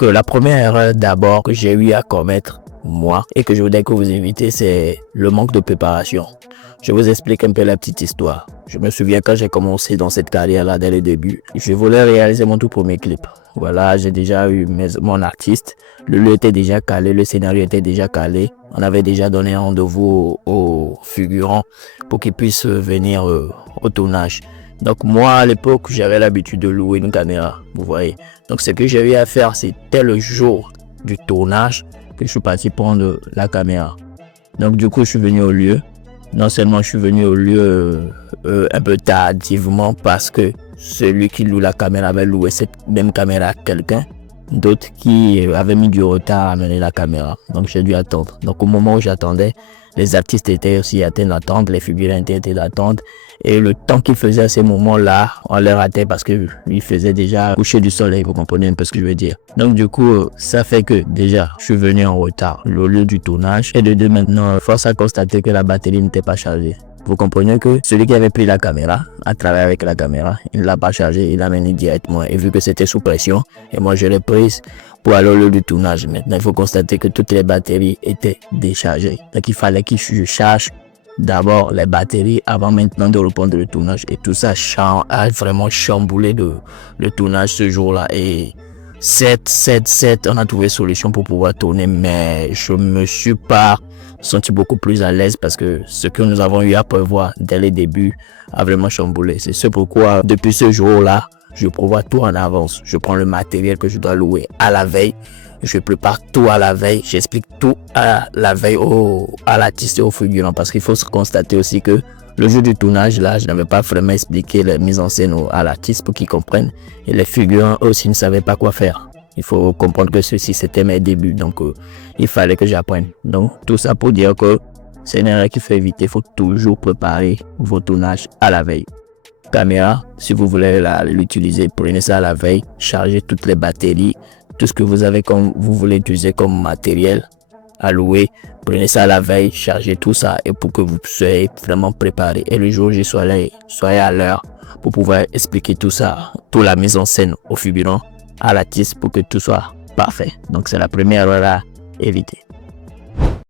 que la première erreur d'abord que j'ai eu à commettre, moi, et que je voudrais que vous évitez, c'est le manque de préparation. Je vous explique un peu la petite histoire. Je me souviens quand j'ai commencé dans cette carrière-là dès le début, je voulais réaliser mon tout premier clip. Voilà, j'ai déjà eu mon artiste. Le lieu était déjà calé, le scénario était déjà calé. On avait déjà donné un rendez-vous aux figurants pour qu'ils puissent venir au tournage. Donc moi, à l'époque, j'avais l'habitude de louer une caméra, vous voyez. Donc ce que j'ai eu à faire, c'était le jour du tournage que je suis parti prendre la caméra. Donc du coup, je suis venu au lieu. Non seulement je suis venu au lieu un peu tardivement parce que celui qui loue la caméra avait loué cette même caméra à quelqu'un d'autre qui avait mis du retard à amener la caméra. Donc j'ai dû attendre. Donc au moment où j'attendais, les artistes étaient aussi en train d'attendre, les figurants étaient en train d'attendre. Et le temps qu'ils faisaient à ces moments-là, on les ratait parce qu'il faisait déjà coucher du soleil, vous comprenez un peu ce que je veux dire. Donc du coup, ça fait que déjà, je suis venu en retard au lieu du tournage. Et de deux maintenant, force à constater que la batterie n'était pas chargée. Vous comprenez que celui qui avait pris la caméra, à travers avec la caméra, il ne l'a pas chargée, il l'a amené directement. Et vu que c'était sous pression, et moi je l'ai prise pour aller au lieu du tournage. Maintenant, il faut constater que toutes les batteries étaient déchargées. Donc il fallait que je charge d'abord les batteries avant maintenant de reprendre le tournage. Et tout ça a vraiment chamboulé le tournage ce jour-là. Et 7, on a trouvé solution pour pouvoir tourner, mais je me suis pas senti beaucoup plus à l'aise parce que ce que nous avons eu à prévoir dès le début a vraiment chamboulé. C'est ce pourquoi depuis ce jour-là, je prévois tout en avance. Je prends le matériel que je dois louer à la veille. Je prépare tout à la veille. J'explique tout à la veille à l'artiste et au figurant parce qu'il faut se constater aussi que le jour du tournage, là, je n'avais pas vraiment expliqué la mise en scène à l'artiste pour qu'il comprenne. Et les figurants aussi ne savaient pas quoi faire. Il faut comprendre que ceci, c'était mes débuts. Donc, il fallait que j'apprenne. Donc, tout ça pour dire que c'est une erreur qu'il faut éviter. Il faut toujours préparer vos tournages à la veille. Caméra, si vous voulez l'utiliser, prenez ça à la veille. Chargez toutes les batteries. Tout ce que vous avez comme vous voulez utiliser comme matériel à louer. Prenez ça à la veille. Chargez tout ça et pour que vous soyez vraiment préparé. Et le jour où soyez à l'heure pour pouvoir expliquer tout ça, toute la mise en scène au figurant, à l'artiste pour que tout soit parfait. Donc c'est la première erreur à éviter.